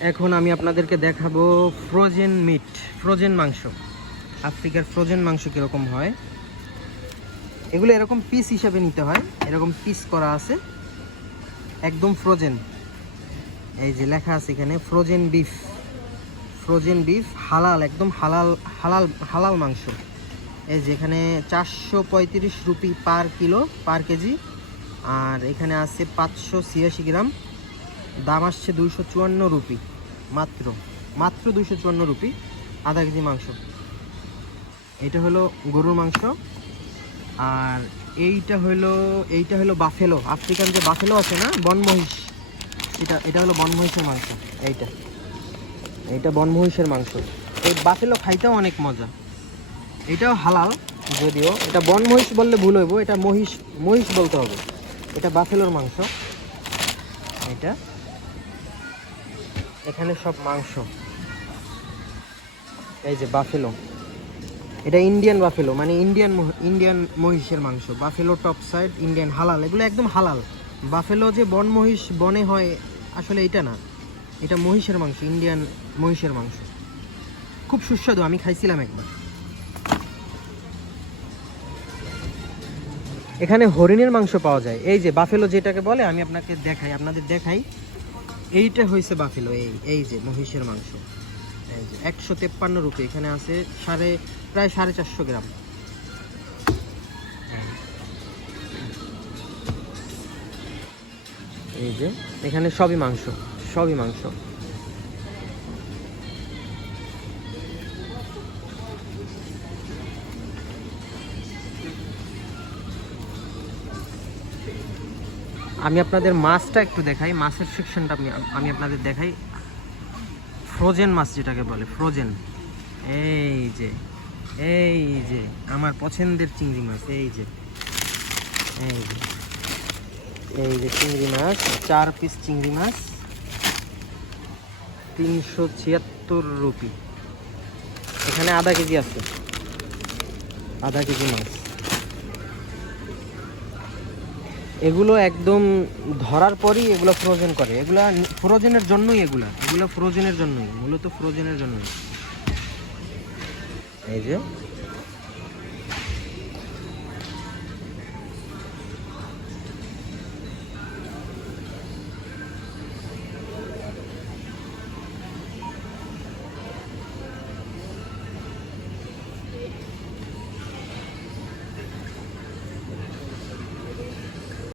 এখন আমি আপনাদেরকে দেখাবো ফ্রোজেন মিট ফ্রোজেন মাংস। আফ্রিকার ফ্রোজেন মাংস কীরকম হয়। এগুলো এরকম পিস হিসাবে নিতে হয়। এরকম পিস করা আছে। একদম ফ্রোজেন এই যে লেখা আছে এখানে ফ্রোজেন বিফ ফ্রোজেন বিফ হালাল, একদম হালাল হালাল হালাল মাংস। এই যে এখানে চারশো পঁয়ত্রিশ rupee per kilo per KG. আর এখানে আছে পাঁচশো ছিয়াশি গ্রাম। দাম আসছে দুইশো চুয়ান্ন রুপি, মাত্র মাত্র দুইশো চুয়ান্ন রুপি, আধা কেজি মাংস। এটা হলো গরুর মাংস, আর এইটা হলো এইটা হলো বাফেলো, আফ্রিকান যে বাফেলো আছে না, বনমহিষ, এটা এটা হলো বনমহিষের মাংস, এইটা। এইটা বনমহিষের মাংস। এই বাফেলো খাইতেও অনেক মজা। এটাও হালাল, যদিও এটা বনমহিষ বললে ভুল হইব, এটা মহিষ মহিষ বলতে হবে। এটা বাফেলোর মাংস। এটা এখানে সব মাংস। এই যে বাফেলো। এটা ইন্ডিয়ান বাফেলো মানে ইন্ডিয়ান ইন্ডিয়ান মহিষের মাংস। বাফেলো টপ সাইড ইন্ডিয়ান হালাল। এগুলো একদম হালাল। বাফেলো যে বন মহিষ, বনে হয়, আসলে এটা না। এটা মহিষের মাংস ইন্ডিয়ান মহিষের মাংস। খুব সুস্বাদু, আমি খাইছিলাম একবার। এখানে হরিণের মাংস পাওয়া যায়। এই যে বাফেলো যেটাকে বলে, আমি আপনাকে দেখাই, আপনাদের দেখাই। এইটা হয়েছে বাফেলো, এই এই যে মহিষের মাংস। এই যে একশো তেপ্পান্ন রুপি, এখানে আছে সাড়ে, প্রায় সাড়ে চারশো গ্রাম। এই যে, এখানে সবই মাংস সবই মাংস। আমি আপনাদের মাছটা একটু দেখাই, মাছের সেকশনটা আমি আমি আপনাদের দেখাই। ফ্রোজেন মাছ যেটাকে বলে ফ্রোজেন এই যে এই যে, আমার পছন্দের চিংড়ি মাছ, এই যে এই যে এই যে চিংড়ি মাছ, চার পিস চিংড়ি মাছ, তিনশো ছিয়াত্তর রুপি। এখানে আধা কেজি আছে, আধা কেজি মাছ। এগুলো একদম ধরার পরই এগুলো ফ্রোজেন করে। এগুলো ফ্রোজেনের জন্যই এগুলো। এগুলো ফ্রোজেনের জন্যই, মূলত ফ্রোজেনের জন্যই। এই যে